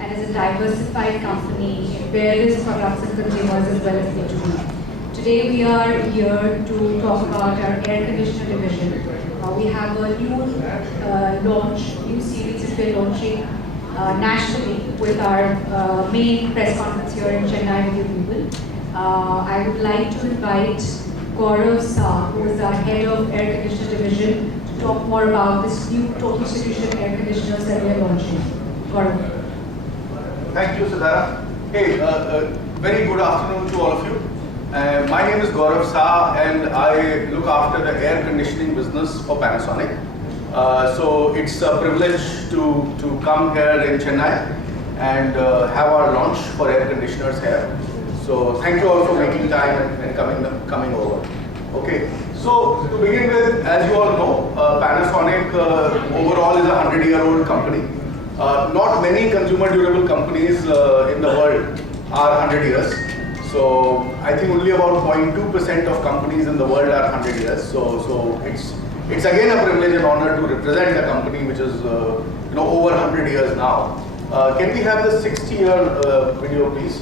and is a diversified company in various products and consumers as well as B2B. Today we are here to talk about our air conditioner division. We have a new series that we're launching nationally with our main press conference here in Chennai with you people. I would like to invite Gaurav Saha, who is our head of air conditioner division, to talk more about this new total solution air conditioners that we are launching. Gaurav. Thank you, Sadhara. Hey, very good afternoon to all of you. My name is Gaurav Saha and I look after the air conditioning business for Panasonic. So it's a privilege to come here in Chennai and have our launch for air conditioners here. So thank you all for making time and coming over. Okay, so to begin with, as you all know, Panasonic overall is a 100-year-old company. Not many consumer durable companies in the world are 100 years. So I think only about 0.2% of companies in the world are 100 years. So it's again a privilege and honor to represent a company which is over 100 years now. Can we have the 60-year video, please?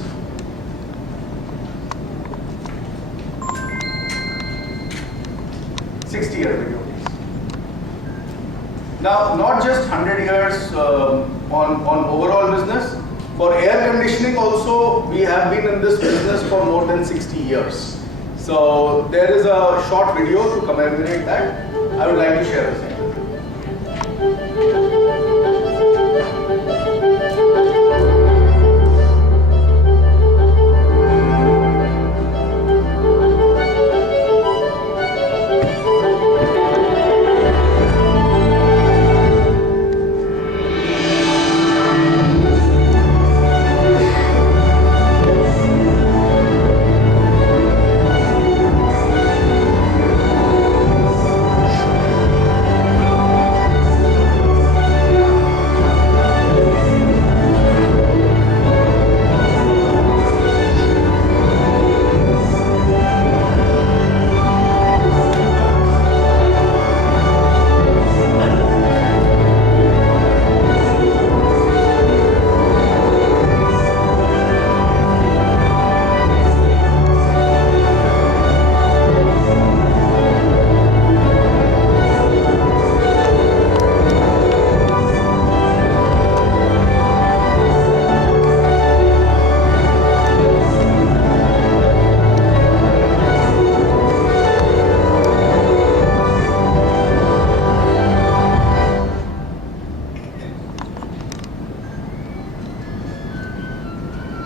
Video, please. Now, not just 100 years on overall business. For air conditioning also, we have been in this business for more than 60 years. So there is a short video to commemorate that. I would like to share the same.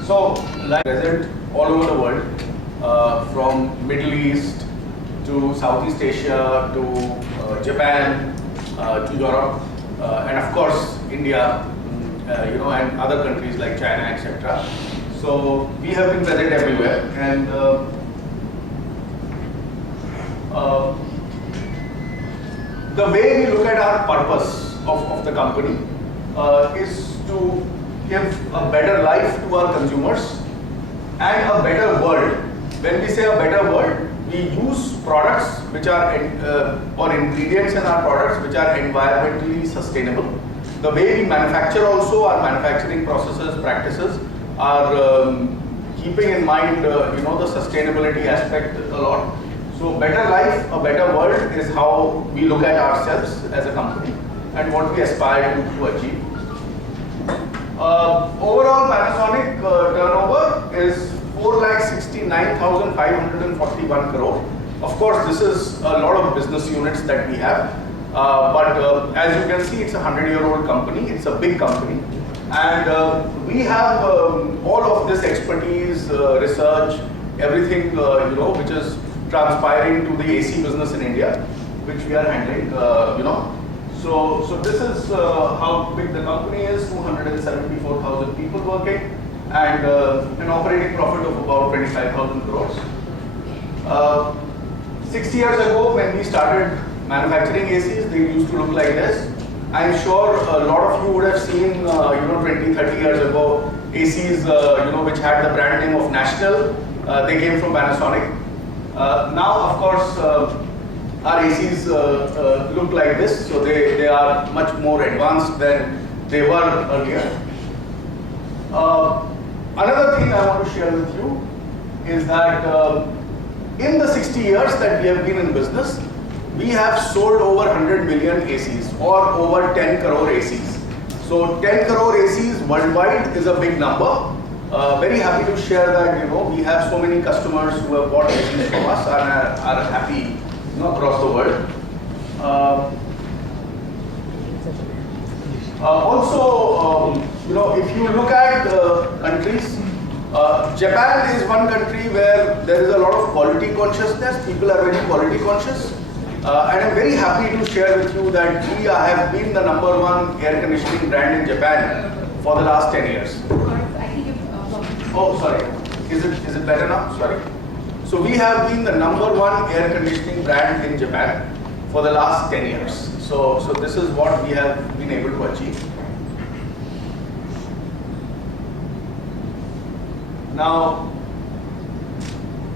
So, like present all over the world, from Middle East to Southeast Asia to Japan to Europe, and of course India, and other countries like China, etc. So we have been present everywhere, and the way we look at our purpose of the company is to give a better life to our consumers and a better world. When we say a better world, we use products which are or ingredients in our products which are environmentally sustainable. The way we manufacture also, our manufacturing processes, practices are keeping in mind the sustainability aspect a lot. So better life, a better world is how we look at ourselves as a company and what we aspire to achieve. Overall Panasonic turnover is 4,69,541 crore. Of course, this is a lot of business units that we have, but as you can see, it's a 100-year-old company. It's a big company, and we have all of this expertise, research, everything which is transpiring to the AC business in India, which we are handling. So this is how big the company is, 274,000 people working and an operating profit of about 25,000 crores. 60 years ago when we started manufacturing ACs, they used to look like this. I'm sure a lot of you would have seen 20, 30 years ago ACs which had the brand name of National. They came from Panasonic. Now of course our ACs look like this, so they are much more advanced than they were earlier. thing I want to share with you is that in the 60 years that we have been in business, we have sold over 100 million ACs or over 10 crore ACs. So 10 crore ACs worldwide is a big number. Very happy to share that we have so many customers who have bought ACs from us and are happy across the world. Also, if you look at countries, Japan is one country where there is a lot of quality consciousness. People are very quality conscious. And I'm very happy to share with you that we have been the #1 air conditioning brand in Japan for the last 10 years. I think you've Oh, sorry. Is it better now? Sorry. So we have been the #1 air conditioning brand in Japan for the last 10 years. So this is what we have been able to achieve. Now,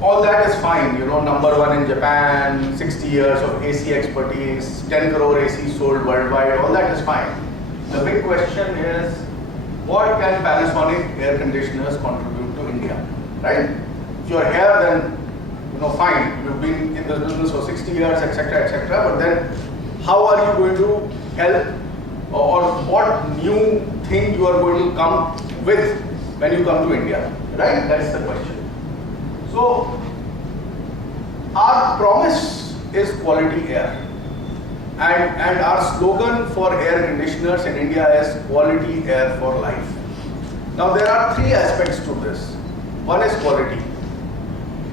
all that is fine, #1 in Japan, 60 years of AC expertise, 10 crore AC sold worldwide, all that is fine. The big question is, what can Panasonic air conditioners contribute to India, right? If you're here, then, fine, you've been in this business for 60 years, etc., but then how are you going to help, or what new thing you are going to come with when you come to India, right? That's the question. So, our promise is quality air. And our slogan for air conditioners in India is quality air for life. Now, there are 3 aspects to this. One is quality.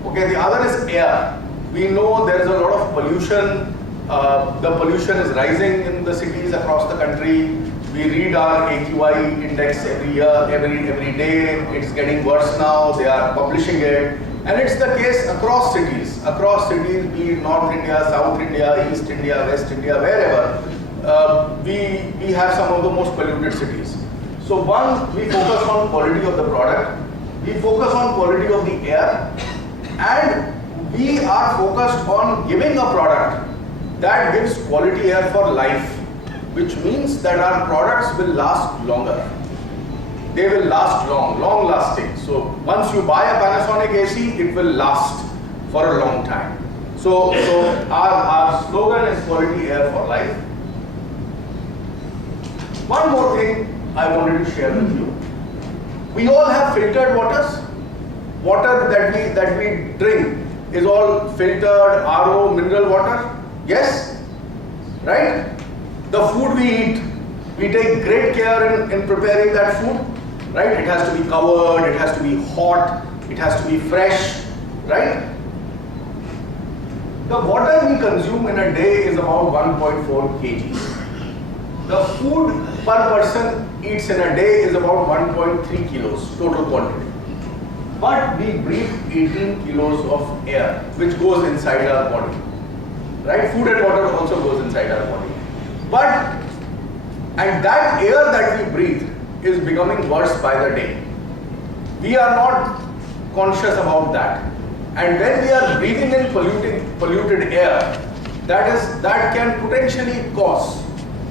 Okay, the other is air. We know there is a lot of pollution. The pollution is rising in the cities across the country. We read our AQI index every year, every day. It's getting worse now. They are publishing it. And it's the case across cities, be it North India, South India, East India, West India, wherever. We have some of the most polluted cities. So one, we focus on quality of the product. We focus on quality of the air. And we are focused on giving a product that gives quality air for life, which means that our products will last longer. They will last long lasting. So once you buy a Panasonic AC, it will last for a long time. So our slogan is quality air for life. One more thing I wanted to share with you. We all have filtered waters. Water that we drink is all filtered, RO, mineral water. Yes? Right? The food we eat, we take great care in preparing that food. Right? It has to be covered, it has to be hot, it has to be fresh, right? The water we consume in a day is about 1.4 kgs. The food per person eats in a day is about 1.3 kilos total quantity. But we breathe 18 kilos of air, which goes inside our body. Right? Food and water also goes inside our body. And that air that we breathe is becoming worse by the day. We are not conscious about that. And when we are breathing in polluted air, that can potentially cause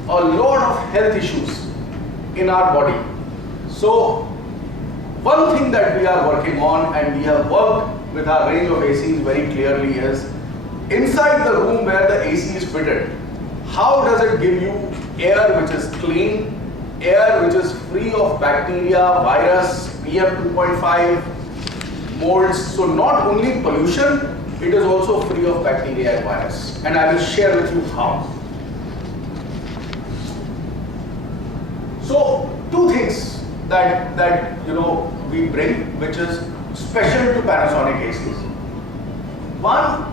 a lot of health issues in our body. So one thing that we are working on, and we have worked with our range of ACs very clearly, is inside the room where the AC is fitted, how does it give you air which is clean, air which is free of bacteria, virus, PM 2.5, molds. So not only pollution, it is also free of bacteria and virus. And I will share with you how. So 2 things that we bring, which is special to Panasonic ACs. One,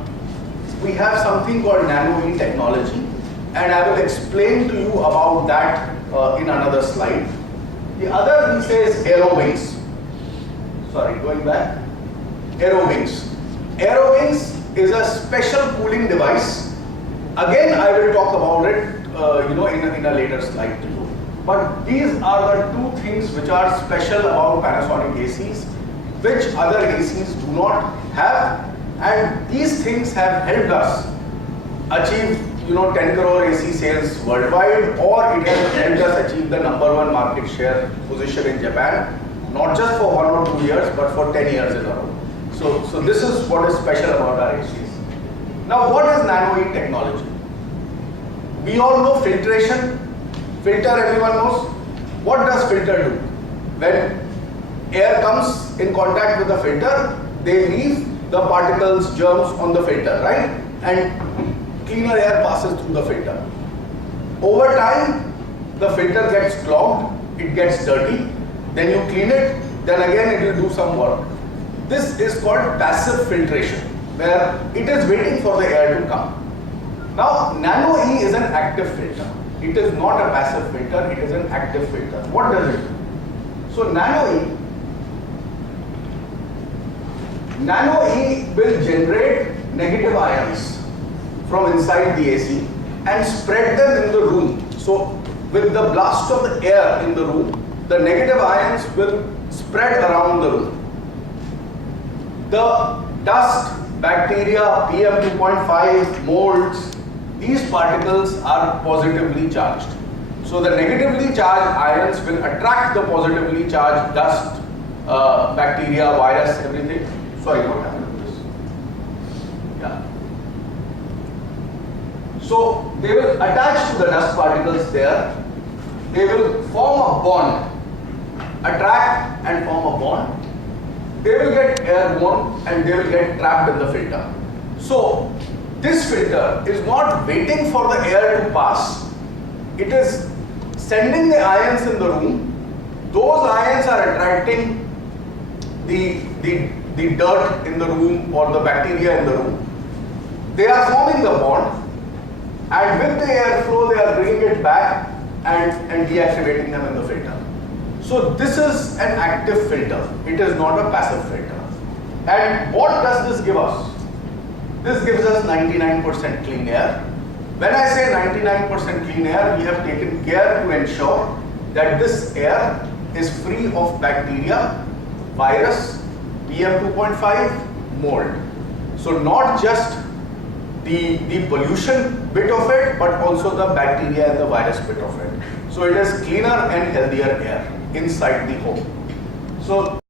we have something called Nano-E technology, and I will explain to you about that in another slide. The other we say is AeroWings. Sorry, going back. AeroWings. AeroWings is a special cooling device. Again, I will talk about it in a later slide to you. But these are the 2 things which are special about Panasonic ACs, which other ACs do not have. And these things have helped us achieve 10 crore AC sales worldwide, or it has helped us achieve the #1 market share position in Japan not just for 1 or 2 years, but for 10 years in a row. So this is what is special about our ACs. Now, what is nano E technology? We all know filtration. Filter, everyone knows. What does filter do? When air comes in contact with the filter, they leave the particles, germs on the filter, right? And cleaner air passes through the filter. Over time, the filter gets clogged, it gets dirty, then you clean it, then again it will do some work. This is called passive filtration, where it is waiting for the air to come. Now, nano E is an active filter. It is not a passive filter, it is an active filter. What does it do? So nano E will generate negative ions from inside the AC and spread them in the room. So with the blast of the air in the room, the negative ions will spread around the room. The dust, bacteria, PM2.5, molds, these particles are positively charged. So the negatively charged ions will attract the positively charged dust, bacteria, virus, everything. Sorry, what happened to this? Yeah. So they will attach to the dust particles there. They will form a bond, attract and form a bond. They will get airborne and they will get trapped in the filter. So this filter is not waiting for the air to pass. It is sending the ions in the room. Those ions are attracting the dirt in the room or the bacteria in the room. They are forming the bond, and with the airflow they are bringing it back and deactivating them in the filter. So this is an active filter. It is not a passive filter. And what does this give us? This gives us 99% clean air. When I say 99% clean air, we have taken care to ensure that this air is free of bacteria, virus, PM2.5, mold. So not just the pollution bit of it, but also the bacteria and the virus bit of it. So it is cleaner and healthier air inside the home. So